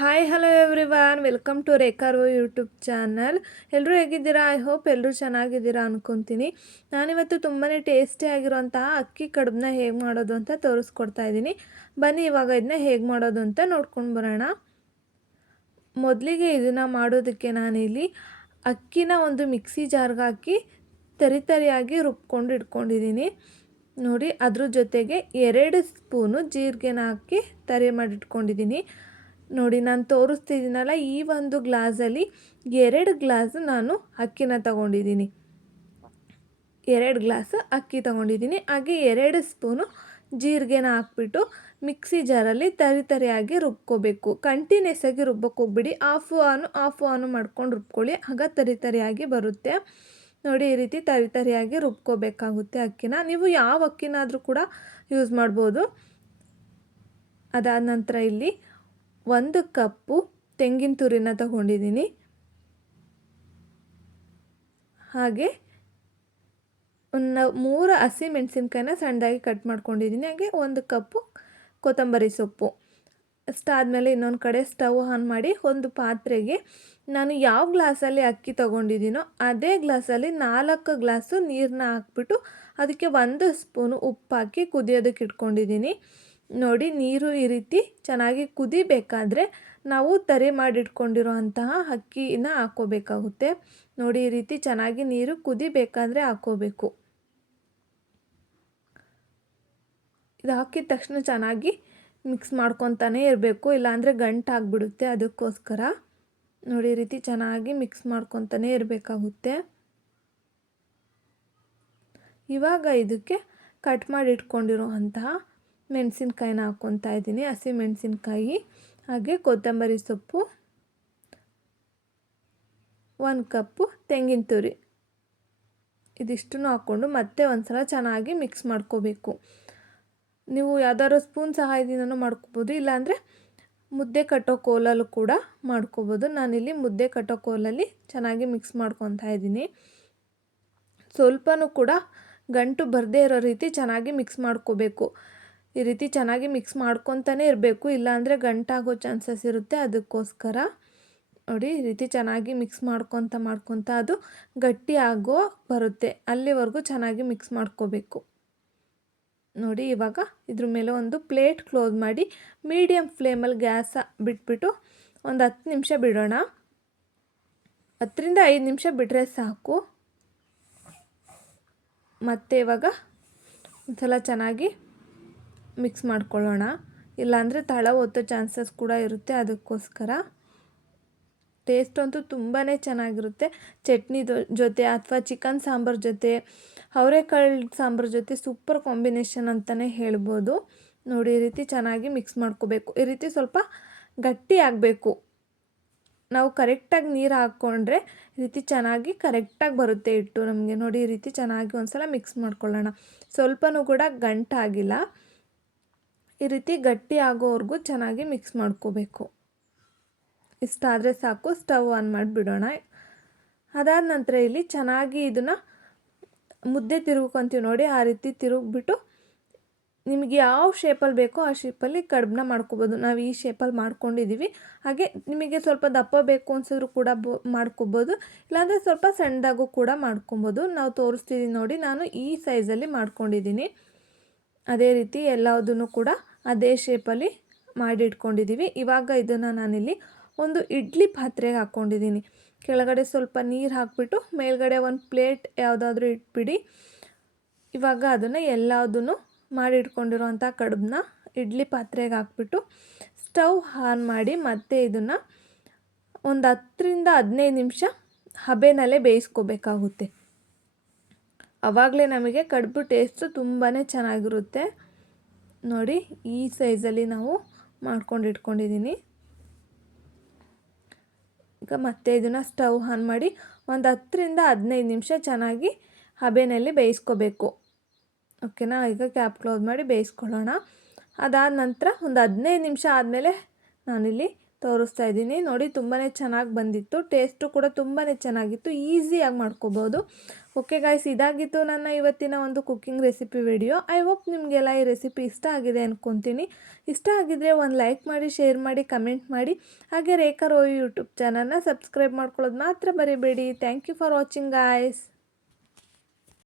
Hi hello everyone welcome to ರೇಖಾರು YouTube channel ಎಲ್ಲರೂ ಹೇಗಿದ್ದೀರಾ? I hope ಎಲ್ಲರೂ ಚೆನ್ನಾಗಿದ್ದೀರಾ ಅನ್ಕೊತೀನಿ. ನಾನಿವತ್ತು ತುಂಬಾ ಟೇಸ್ಟಿ ಆಗಿರೋಂತಹ ಅಕ್ಕಿ ಕಡುಬನ್ನ ಹೇಗೆ ಮಾಡೋದು ಅಂತ ತೋರಿಸ್ಕೊಡ್ತಾ ಇದ್ದೀನಿ. ಬನ್ನಿ, ಇವಾಗ ಇದನ್ನ ಹೇಗೆ ಮಾಡೋದು ಅಂತ ನೋಡ್ಕೊಂಡು ಬರೋಣ. ಮೊದಲಿಗೆ ಇದನ್ನು ಮಾಡೋದಕ್ಕೆ ನಾನಿಲ್ಲಿ ಅಕ್ಕಿನ ಒಂದು ಮಿಕ್ಸಿ ಜಾರ್ಗೆ ಹಾಕಿ ತರಿ ತರಿಯಾಗಿ ರುಬ್ಕೊಂಡು ಇಟ್ಕೊಂಡಿದ್ದೀನಿ. ನೋಡಿ, ಅದ್ರ ಜೊತೆಗೆ ಎರಡು ಸ್ಪೂನು ಜೀರಿಗೆನ ಹಾಕಿ ತರಿ ಮಾಡಿಟ್ಕೊಂಡಿದ್ದೀನಿ. ನೋಡಿ, ನಾನು ತೋರಿಸ್ತಿದ್ದೀನಲ್ಲ, ಈ ಒಂದು ಗ್ಲಾಸಲ್ಲಿ ಎರಡು ಗ್ಲಾಸ್ ನಾನು ಅಕ್ಕಿನ ತಗೊಂಡಿದ್ದೀನಿ. ಎರಡು ಗ್ಲಾಸ್ ಅಕ್ಕಿ ತಗೊಂಡಿದ್ದೀನಿ. ಹಾಗೆ ಎರಡು ಸ್ಪೂನು ಜೀರಿಗೆನ ಹಾಕ್ಬಿಟ್ಟು ಮಿಕ್ಸಿ ಜಾರಲ್ಲಿ ತರಿ ತರಿಯಾಗಿ ರುಬ್ಕೋಬೇಕು. ಕಂಟಿನ್ಯೂಸ್ ಆಗಿ ರುಬ್ಬಕ್ಕೆ ಹೋಗ್ಬಿಡಿ. ಆಫು ಆನು ಆಫು ಆನು ಮಾಡ್ಕೊಂಡು ರುಬ್ಕೊಳ್ಳಿ. ಆಗ ತರಿ ತರಿಯಾಗಿ ಬರುತ್ತೆ. ನೋಡಿ, ಈ ರೀತಿ ತರಿ ತರಿಯಾಗಿ ರುಬ್ಕೋಬೇಕಾಗುತ್ತೆ ಅಕ್ಕಿನ. ನೀವು ಯಾವ ಅಕ್ಕಿನಾದರೂ ಕೂಡ ಯೂಸ್ ಮಾಡ್ಬೋದು. ಅದಾದ ನಂತರ ಇಲ್ಲಿ ಒಂದು ಕಪ್ಪು ತೆಂಗಿನ ತುರಿನ ತಗೊಂಡಿದ್ದೀನಿ. ಹಾಗೆ ಒಂದು ಮೂರು ಹಸಿ ಮೆಣಸಿನ್ಕಾಯಿನ ಸಣ್ಣದಾಗಿ ಕಟ್ ಮಾಡ್ಕೊಂಡಿದ್ದೀನಿ. ಹಾಗೆ ಒಂದು ಕಪ್ಪು ಕೊತ್ತಂಬರಿ ಸೊಪ್ಪು. ಅಷ್ಟಾದಮೇಲೆ ಇನ್ನೊಂದು ಕಡೆ ಸ್ಟವ್ ಆನ್ ಮಾಡಿ ಒಂದು ಪಾತ್ರೆಗೆ ನಾನು ಯಾವ ಗ್ಲಾಸಲ್ಲಿ ಅಕ್ಕಿ ತೊಗೊಂಡಿದ್ದೀನೋ ಅದೇ ಗ್ಲಾಸಲ್ಲಿ ನಾಲ್ಕು ಗ್ಲಾಸು ನೀರನ್ನ ಹಾಕ್ಬಿಟ್ಟು ಅದಕ್ಕೆ ಒಂದು ಸ್ಪೂನು ಉಪ್ಪು ಹಾಕಿ ಕುದಿಯೋದಕ್ಕೆ ಇಟ್ಕೊಂಡಿದ್ದೀನಿ. ನೋಡಿ ನೀರು ಈ ರೀತಿ ಚೆನ್ನಾಗಿ ಕುದಿಬೇಕಾದ್ರೆ ನಾವು ತರಿ ಮಾಡಿಟ್ಕೊಂಡಿರುವಂತಹ ಅಕ್ಕಿನ ಹಾಕ್ಕೋಬೇಕಾಗುತ್ತೆ. ನೋಡಿ ಈ ರೀತಿ ಚೆನ್ನಾಗಿ ನೀರು ಕುದಿಬೇಕಾದ್ರೆ ಹಾಕ್ಕೋಬೇಕು. ಇದು ಹಾಕಿದ ತಕ್ಷಣ ಚೆನ್ನಾಗಿ ಮಿಕ್ಸ್ ಮಾಡ್ಕೊತಾನೆ ಇರಬೇಕು. ಇಲ್ಲಾಂದರೆ ಗಂಟು ಆಗಿಬಿಡುತ್ತೆ ಅದಕ್ಕೋಸ್ಕರ. ನೋಡಿ ಈ ರೀತಿ ಚೆನ್ನಾಗಿ ಮಿಕ್ಸ್ ಮಾಡ್ಕೊತಾನೆ ಇರಬೇಕಾಗುತ್ತೆ. ಇವಾಗ ಇದಕ್ಕೆ ಕಟ್ ಮಾಡಿ ಇಟ್ಕೊಂಡಿರೋ ಅಂತಹ ಮೆಣಸಿನ್ಕಾಯಿನ ಹಾಕ್ಕೊತಾ ಇದ್ದೀನಿ. ಹಸಿ ಮೆಣಸಿನ್ಕಾಯಿ, ಹಾಗೆ ಕೊತ್ತಂಬರಿ ಸೊಪ್ಪು, ಒಂದು ಕಪ್ಪು ತೆಂಗಿನ ತುರಿ. ಇದಿಷ್ಟನ್ನು ಹಾಕ್ಕೊಂಡು ಮತ್ತೆ ಒಂದು ಸಲ ಚೆನ್ನಾಗಿ ಮಿಕ್ಸ್ ಮಾಡ್ಕೋಬೇಕು. ನೀವು ಯಾವ್ದಾದ್ರು ಸ್ಪೂನ್ ಸಹಾಯದಿಂದನೂ ಮಾಡ್ಕೋಬೋದು, ಇಲ್ಲಾಂದರೆ ಮುದ್ದೆ ಕಟ್ಟೋ ಕೋಲಲ್ಲೂ ಕೂಡ ಮಾಡ್ಕೋಬೋದು. ನಾನಿಲ್ಲಿ ಮುದ್ದೆ ಕಟ್ಟೋ ಕೋಲಲ್ಲಿ ಚೆನ್ನಾಗಿ ಮಿಕ್ಸ್ ಮಾಡ್ಕೊತಾ ಇದ್ದೀನಿ. ಸ್ವಲ್ಪನೂ ಕೂಡ ಗಂಟು ಬರದೇ ಇರೋ ರೀತಿ ಚೆನ್ನಾಗಿ ಮಿಕ್ಸ್ ಮಾಡ್ಕೋಬೇಕು. ಈ ರೀತಿ ಚೆನ್ನಾಗಿ ಮಿಕ್ಸ್ ಮಾಡ್ಕೊತಾನೆ ಇರಬೇಕು, ಇಲ್ಲಾಂದರೆ ಗಂಟಾಗೋ ಚಾನ್ಸಸ್ ಇರುತ್ತೆ ಅದಕ್ಕೋಸ್ಕರ. ನೋಡಿ, ಈ ರೀತಿ ಚೆನ್ನಾಗಿ ಮಿಕ್ಸ್ ಮಾಡ್ಕೊತ ಮಾಡ್ಕೊತ ಅದು ಗಟ್ಟಿ ಆಗೋ ಬರುತ್ತೆ, ಅಲ್ಲಿವರೆಗೂ ಚೆನ್ನಾಗಿ ಮಿಕ್ಸ್ ಮಾಡ್ಕೋಬೇಕು. ನೋಡಿ, ಇವಾಗ ಇದ್ರ ಮೇಲೆ ಒಂದು ಪ್ಲೇಟ್ ಕ್ಲೋಸ್ ಮಾಡಿ ಮೀಡಿಯಮ್ ಫ್ಲೇಮಲ್ಲಿ ಗ್ಯಾಸ ಬಿಟ್ಬಿಟ್ಟು ಒಂದು ಹತ್ತು ನಿಮಿಷ ಬಿಡೋಣ. ಹತ್ತರಿಂದ ಐದು ನಿಮಿಷ ಬಿಟ್ಟರೆ ಸಾಕು. ಮತ್ತೆ ಇವಾಗ ಒಂದ್ಸಲ ಚೆನ್ನಾಗಿ ಮಿಕ್ಸ್ ಮಾಡ್ಕೊಳ್ಳೋಣ. ಇಲ್ಲಾಂದರೆ ತಳ ಒತ್ತೋ ಚಾನ್ಸಸ್ ಕೂಡ ಇರುತ್ತೆ ಅದಕ್ಕೋಸ್ಕರ. ಟೇಸ್ಟ್ ಅಂತೂ ತುಂಬಾ ಚೆನ್ನಾಗಿರುತ್ತೆ. ಚಟ್ನಿ ಜೊತೆ ಅಥವಾ ಚಿಕನ್ ಸಾಂಬಾರು ಜೊತೆ, ಅವರೆಕಾಳು ಸಾಂಬಾರು ಜೊತೆ ಸೂಪರ್ ಕಾಂಬಿನೇಷನ್ ಅಂತಲೇ ಹೇಳ್ಬೋದು. ನೋಡಿ, ಈ ರೀತಿ ಚೆನ್ನಾಗಿ ಮಿಕ್ಸ್ ಮಾಡ್ಕೋಬೇಕು. ಈ ರೀತಿ ಸ್ವಲ್ಪ ಗಟ್ಟಿ ಆಗಬೇಕು. ನಾವು ಕರೆಕ್ಟಾಗಿ ನೀರು ಹಾಕ್ಕೊಂಡ್ರೆ ಈ ರೀತಿ ಚೆನ್ನಾಗಿ ಕರೆಕ್ಟಾಗಿ ಬರುತ್ತೆ ಇಟ್ಟು ನಮಗೆ. ನೋಡಿ, ಈ ರೀತಿ ಚೆನ್ನಾಗಿ ಒಂದು ಸಲ ಮಿಕ್ಸ್ ಮಾಡ್ಕೊಳ್ಳೋಣ. ಸ್ವಲ್ಪನೂ ಕೂಡ ಗಂಟಾಗಿಲ್ಲ. ಈ ರೀತಿ ಗಟ್ಟಿ ಆಗೋವರೆಗೂ ಚೆನ್ನಾಗಿ ಮಿಕ್ಸ್ ಮಾಡ್ಕೋಬೇಕು. ಇಷ್ಟಾದರೆ ಸಾಕು, ಸ್ಟವ್ ಆನ್ ಮಾಡಿಬಿಡೋಣ. ಅದಾದ ನಂತರ ಇಲ್ಲಿ ಚೆನ್ನಾಗಿ ಇದನ್ನು ಮುದ್ದೆ ತಿರುಗ್ಕೊಂತೀವಿ ನೋಡಿ, ಆ ರೀತಿ ತಿರುಗಿಬಿಟ್ಟು ನಿಮಗೆ ಯಾವ ಶೇಪಲ್ಲಿ ಬೇಕೋ ಆ ಶೇಪಲ್ಲಿ ಕಡುಬನ್ನ ಮಾಡ್ಕೋಬೋದು. ನಾವು ಈ ಶೇಪಲ್ಲಿ ಮಾಡ್ಕೊಂಡಿದ್ದೀವಿ ಹಾಗೆ ನಿಮಗೆ ಸ್ವಲ್ಪ ದಪ್ಪ ಬೇಕು ಅನ್ಸಿದ್ರು ಕೂಡ ಬೋ, ಮಾಡ್ಕೋಬೋದು. ಇಲ್ಲಾಂದರೆ ಸ್ವಲ್ಪ ಸಣ್ಣದಾಗೂ ಕೂಡ ಮಾಡ್ಕೊಬೋದು. ನಾವು ತೋರಿಸ್ತೀವಿ ನೋಡಿ, ನಾನು ಈ ಸೈಜಲ್ಲಿ ಮಾಡ್ಕೊಂಡಿದ್ದೀನಿ ಅದೇ ರೀತಿ ಎಲ್ಲದನ್ನು ಕೂಡ ಅದೇ ಶೇಪಲ್ಲಿ ಮಾಡಿಟ್ಕೊಂಡಿದ್ದೀವಿ ಇವಾಗ ಇದನ್ನು ನಾನಿಲ್ಲಿ ಒಂದು ಇಡ್ಲಿ ಪಾತ್ರೆಗೆ ಹಾಕ್ಕೊಂಡಿದ್ದೀನಿ ಕೆಳಗಡೆ ಸ್ವಲ್ಪ ನೀರು ಹಾಕ್ಬಿಟ್ಟು ಮೇಲ್ಗಡೆ ಒಂದು ಪ್ಲೇಟ್ ಯಾವುದಾದ್ರೂ ಇಟ್ಬಿಡಿ. ಇವಾಗ ಅದನ್ನು ಎಲ್ಲದನ್ನು ಮಾಡಿಟ್ಕೊಂಡಿರೋಂಥ ಕಡುಬನ್ನ ಇಡ್ಲಿ ಪಾತ್ರೆಗೆ ಹಾಕ್ಬಿಟ್ಟು ಸ್ಟವ್ ಆನ್ ಮಾಡಿ ಮತ್ತೆ ಇದನ್ನು ಒಂದು ಹತ್ತರಿಂದ ಹದಿನೈದು ನಿಮಿಷ ಹಬೆನಲ್ಲೇ ಬೇಯಿಸ್ಕೋಬೇಕಾಗುತ್ತೆ. ಆವಾಗಲೇ ನಮಗೆ ಕಡುಬು ಟೇಸ್ಟು ತುಂಬಾ ಚೆನ್ನಾಗಿರುತ್ತೆ. ನೋಡಿ ಈ ಸೈಜಲ್ಲಿ ನಾವು ಮಾಡ್ಕೊಂಡು ಇಟ್ಕೊಂಡಿದ್ದೀನಿ. ಈಗ ಮತ್ತೆ ಇದನ್ನು ಸ್ಟವ್ ಆನ್ ಮಾಡಿ ಒಂದು ಹತ್ತರಿಂದ ಹದಿನೈದು ನಿಮಿಷ ಚೆನ್ನಾಗಿ ಹಬೆನಲ್ಲಿ ಬೇಯಿಸ್ಕೋಬೇಕು. ಓಕೆನಾ? ಈಗ ಕ್ಯಾಪ್ ಕ್ಲೋಸ್ ಮಾಡಿ ಬೇಯಿಸ್ಕೊಳ್ಳೋಣ. ಅದಾದ ನಂತರ ಒಂದು ಹದಿನೈದು ನಿಮಿಷ ಆದಮೇಲೆ ನಾನಿಲ್ಲಿ ತೋರಿಸ್ತಾ ಇದ್ದೀನಿ. ನೋಡಿ ತುಂಬಾ ಚೆನ್ನಾಗಿ ಬಂದಿತ್ತು. ಟೇಸ್ಟು ಕೂಡ ತುಂಬಾ ಚೆನ್ನಾಗಿತ್ತು. ಈಸಿಯಾಗಿ ಮಾಡ್ಕೋಬೋದು. ಓಕೆ ಗಾಯ್ಸ್, ಇದಾಗಿತ್ತು ನನ್ನ ಇವತ್ತಿನ ಒಂದು cooking recipe video. I hope ನಿಮಗೆಲ್ಲ ಈ ರೆಸಿಪಿ ಇಷ್ಟ ಆಗಿದೆ ಅಂದ್ಕೊತೀನಿ ಇಷ್ಟ ಆಗಿದ್ರೆ ಒಂದು ಲೈಕ್ ಮಾಡಿ, ಶೇರ್ ಮಾಡಿ, ಕಮೆಂಟ್ ಮಾಡಿ. ಹಾಗೆ ರೇಖಾ ರೋಯ್ ಯೂಟ್ಯೂಬ್ ಚಾನಲ್ನ ಸಬ್ಸ್ಕ್ರೈಬ್ ಮಾಡ್ಕೊಳ್ಳೋದು ಮಾತ್ರ ಬರೀಬೇಡಿ thank you for watching guys.